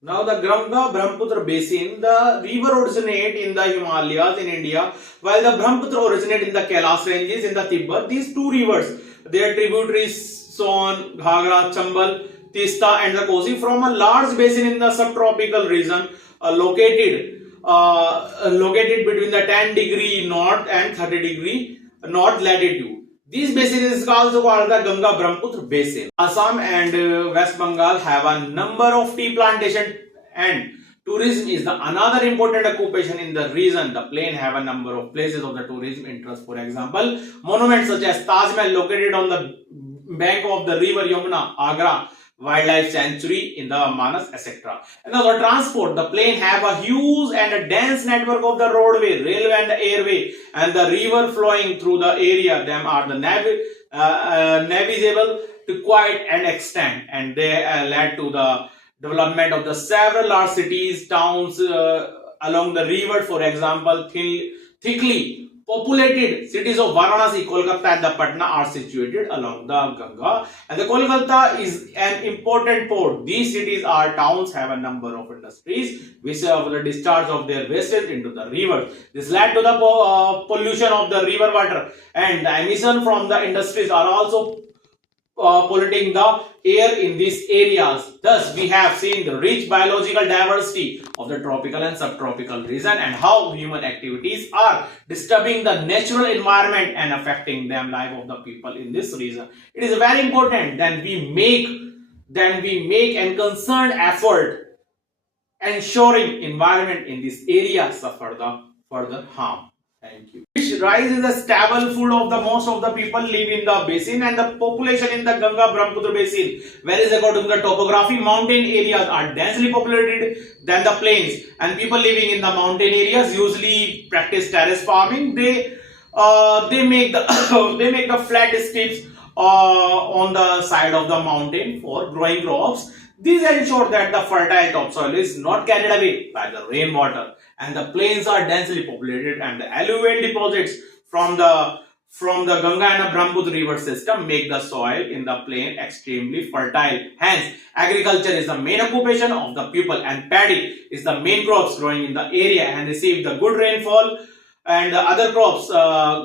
Now the Ganga-Brahmaputra basin, the river originate in the Himalayas in India, while the Brahmaputra originate in the Kailash ranges in the Tibet. These two rivers, their tributaries Son, Ghagra, Chambal, Tista and the Kosi from a large basin in the subtropical region located between the 10° north and 30° north latitude. This basin is also called the Ganga-Brahmaputra basin. Assam and West Bengal have a number of tea plantations, and tourism is the another important occupation in the region. The plain have a number of places of the tourism interest. For example, monuments such as Taj Mahal located on the bank of the river Yamuna, Agra, wildlife sanctuary in the Manas, etc. And also transport, the plain have a huge and a dense network of the roadway, railway and the airway, and the river flowing through the area. Them are the navigable to quite an extent, and they led to the development of the several large cities, towns along the river. For example, thickly populated cities of Varanasi, Kolkata and the Patna are situated along the Ganga, and the Kolkata is an important port. These cities or towns have a number of industries which have the discharge of their wastes into the river. This led to the pollution of the river water, and the emission from the industries are also polluting the air in these areas. Thus, we have seen the rich biological diversity of the tropical and subtropical region and how human activities are disturbing the natural environment and affecting the life of the people in this region. It is very important that we make a concerned effort ensuring environment in this area suffer the further harm. Thank you. Fish rice is a staple food of the most of the people live in the basin, and the population in the Ganga-Brahmaputra basin varies according to the topography. Mountain areas are densely populated than the plains, and people living in the mountain areas usually practice terrace farming. They make the they make the flat strips on the side of the mountain for growing crops. These ensure that the fertile topsoil is not carried away by the rainwater, and the plains are densely populated, and the alluvial deposits from the Ganga and Brahmaputra river system make the soil in the plain extremely fertile. Hence, agriculture is the main occupation of the people, and paddy is the main crops growing in the area and receive the good rainfall. And the other crops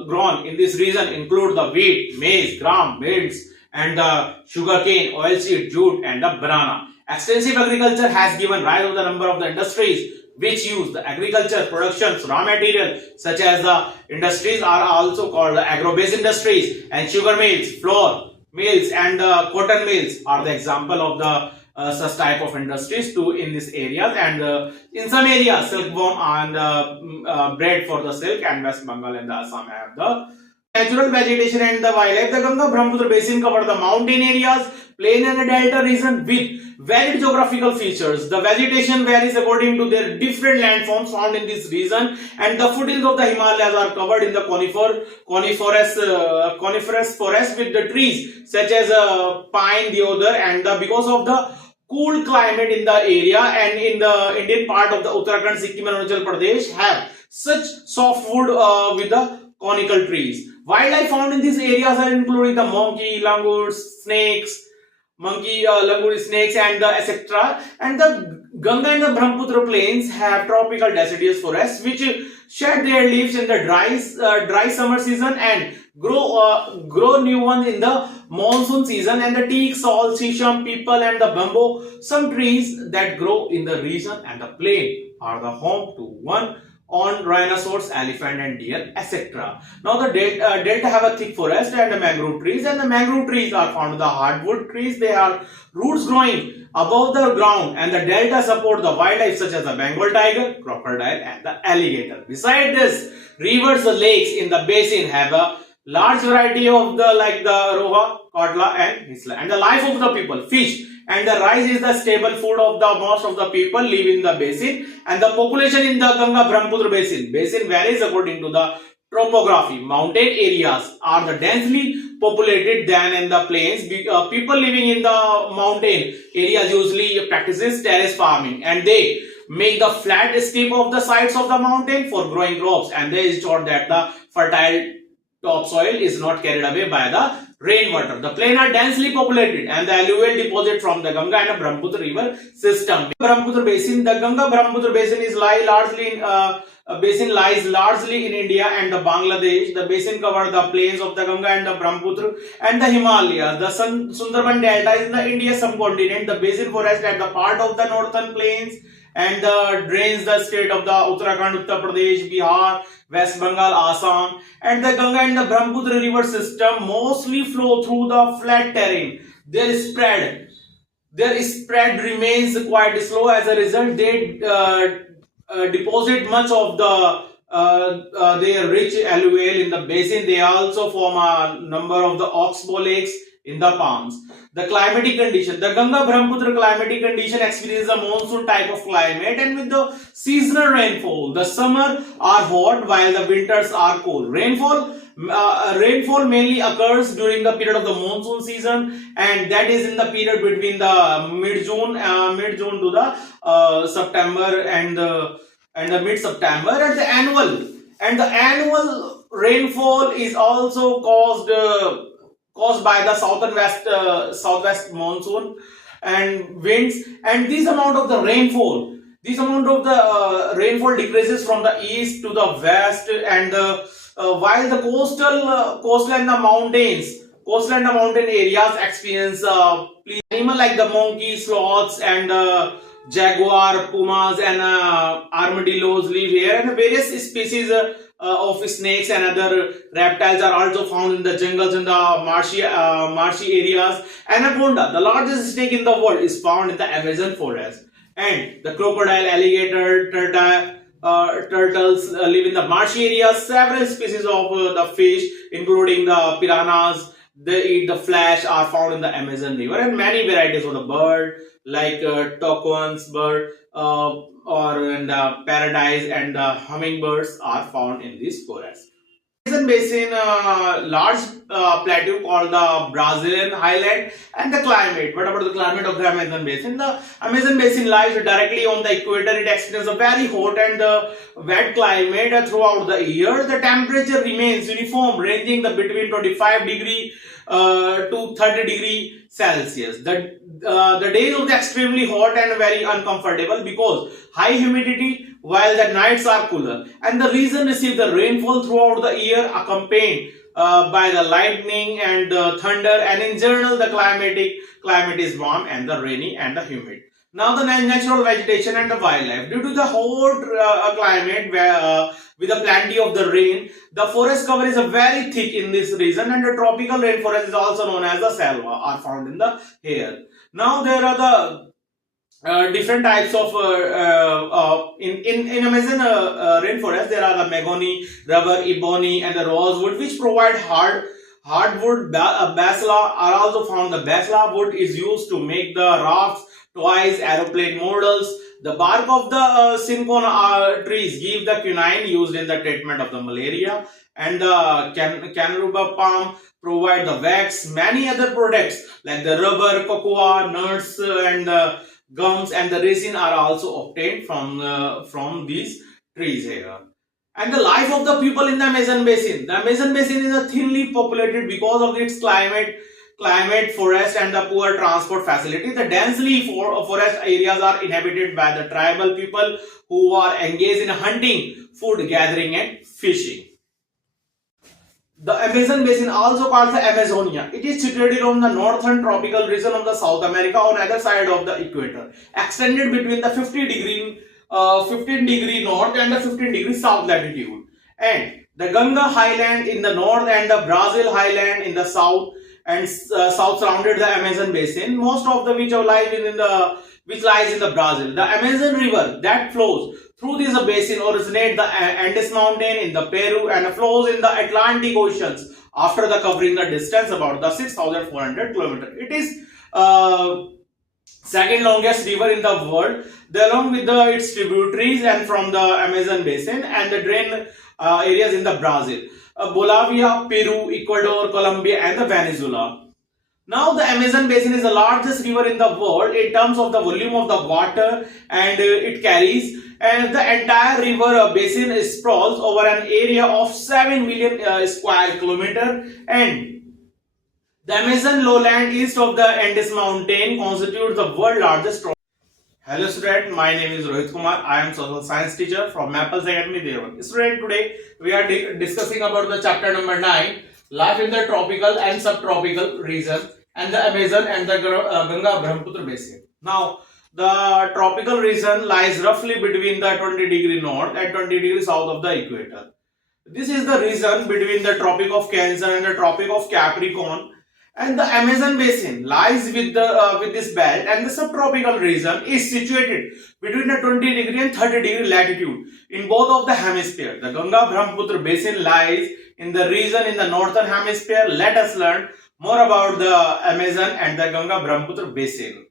grown in this region include the wheat, maize, gram, beans, and the sugarcane, oilseed, jute, and the banana. Extensive agriculture has given rise to the number of the industries which use the agriculture productions raw material, such as the industries are also called the agro-based industries, and sugar mills, flour mills, and cotton mills are the example of the such type of industries too in these areas. And in some areas silkworm and bread for the silk, and West Bengal and the Assam have the natural vegetation and the wildlife. The Ganga-Brahmaputra basin cover the mountain areas, plain and the delta region with varied geographical features. The vegetation varies according to their different landforms found in this region, and the foothills of the Himalayas are covered in the coniferous forest with the trees such as pine, deodar, and because of the cool climate in the area, and in the Indian part of the Uttarakhand, Sikkim and Arunachal Pradesh have such softwood with the conical trees. Wildlife found in these areas are including the monkey, langur, snakes, and the etc. And the Ganga and the Brahmaputra plains have tropical deciduous forests which shed their leaves in the dry summer season and grow new ones in the monsoon season. And the teak, sal, shisham, people, and the bamboo, some trees that grow in the region and the plain, are the home to one on rhinoceros, elephant, and deer, etc. Now the delta have a thick forest and the mangrove trees, and the mangrove trees are found in the hardwood trees. They are roots growing above the ground, and the delta support the wildlife such as the Bengal tiger, crocodile, and the alligator. Besides this, rivers, the lakes in the basin have a large variety of the roha, kotla, and hisla. And the life of the people, fish and the rice is the staple food of the most of the people live in the basin, and the population in the Ganga-Brahmaputra basin varies according to the topography. Mountain areas are the densely populated than in the plains. People living in the mountain areas usually practices terrace farming, and they make the flat strip of the sides of the mountain for growing crops, and they ensure that the fertile topsoil is not carried away by the rainwater. The plains are densely populated and the alluvial deposit from the Ganga and the Brahmaputra river system. Brahmaputra basin, the Ganga-Brahmaputra basin is lies largely in India and the Bangladesh. The basin covers the plains of the Ganga and the Brahmaputra and the Himalayas. The Sundarban Delta is in the India subcontinent. The basin forest at the part of the northern plains and drains the state of the Uttarakhand, Uttar Pradesh, Bihar, West Bengal, Assam, and the Ganga and the Brahmaputra river system mostly flow through the flat terrain. Their spread remains quite slow. As a result, they deposit much of their rich alluvial in the basin. They also form a number of the oxbow lakes in the palms. The climatic condition. The Ganga-Brahmaputra climatic condition experiences a monsoon type of climate and with the seasonal rainfall. The summer are hot while the winters are cold. Rainfall mainly occurs during the period of the monsoon season, and that is in the period between the mid-June to the September and the mid-September. And the annual rainfall is also caused by the southwest monsoon and winds, and this amount of the rainfall decreases from the east to the west, and while the coastal and the mountain areas experience animals like the monkey, sloths, and jaguar, pumas, and armadillos live here, and various species of snakes and other reptiles are also found in the jungles and the marshy areas. Anaconda, the largest snake in the world, is found in the Amazon forest, and the crocodile, alligator, turtles live in the marshy areas. Several species of the fish, including the piranhas, they eat the flesh, are found in the Amazon river, and many varieties of the bird like toucans bird and paradise and hummingbirds are found in this forest. Amazon basin, large plateau called the Brazilian highland, and the climate. What about the climate of the Amazon basin? The Amazon basin lies directly on the equator. It experiences a very hot and wet climate throughout the year. The temperature remains uniform, ranging between 25 degree to 30 degree Celsius. The days are extremely hot and very uncomfortable because high humidity, while the nights are cooler, and the region receives the rainfall throughout the year, accompanied by the lightning and thunder, and in general the climate is warm and the rainy and the humid. Now the natural vegetation and the wildlife. Due to the hot climate with a plenty of the rain, the forest cover is very thick in this region, and the tropical rainforest is also known as the selva are found in the here. Now there are the different types of in Amazon rainforest. There are the mahogany, rubber, ebony, and the rosewood, which provide hardwood. Basala are also found. The basala wood is used to make the rafts, toys, aeroplane models. The bark of the cinchona trees give the quinine used in the treatment of the malaria, and the canruba palm provide the wax. Many other products like the rubber, cocoa, nuts, and gums and the resin are also obtained from these trees here. And the life of the people in the Amazon basin. The Amazon basin is a thinly populated because of its climate, forest, and the poor transport facility. The densely forest areas are inhabited by the tribal people who are engaged in hunting, food gathering, and fishing. The Amazon basin, also called the Amazonia, it is situated on the northern tropical region of the South America on either side of the equator, extended between the 15 degree north and the 15 degree south latitude, and the Ganga highland in the north and the Brazil highland in the south, and south surrounded the Amazon basin, most of the which lies in the Brazil. The Amazon river that flows through this basin originates the Andes mountain in the Peru and flows in the Atlantic Oceans after the covering the distance about the 6,400 kilometers. It is second longest river in the world, along with its tributaries and from the Amazon basin and the drain areas in the Brazil, Bolivia, Peru, Ecuador, Colombia, and the Venezuela. Now the Amazon basin is the largest river in the world in terms of the volume of the water and it carries, and the entire river basin sprawls over an area of 7 million square kilometer, and The Amazon lowland east of the Andes mountain constitutes the world's largest. Hello student, my name is Rohit Kumar. I am social science teacher from Maples Academy, Devan. Student, today we are discussing about the chapter number 9, life in the tropical and subtropical region and the Amazon and the Ganga-Brahmaputra basin. Now, the tropical region lies roughly between the 20-degree north and 20-degree south of the equator. This is the region between the Tropic of Cancer and the Tropic of Capricorn, and the Amazon basin lies with this belt, and the subtropical region is situated between the 20-degree and 30-degree latitude in both of the hemispheres. The Ganga-Brahmaputra basin lies in the region in the northern hemisphere. Let us learn more about the Amazon and the Ganga-Brahmaputra basin.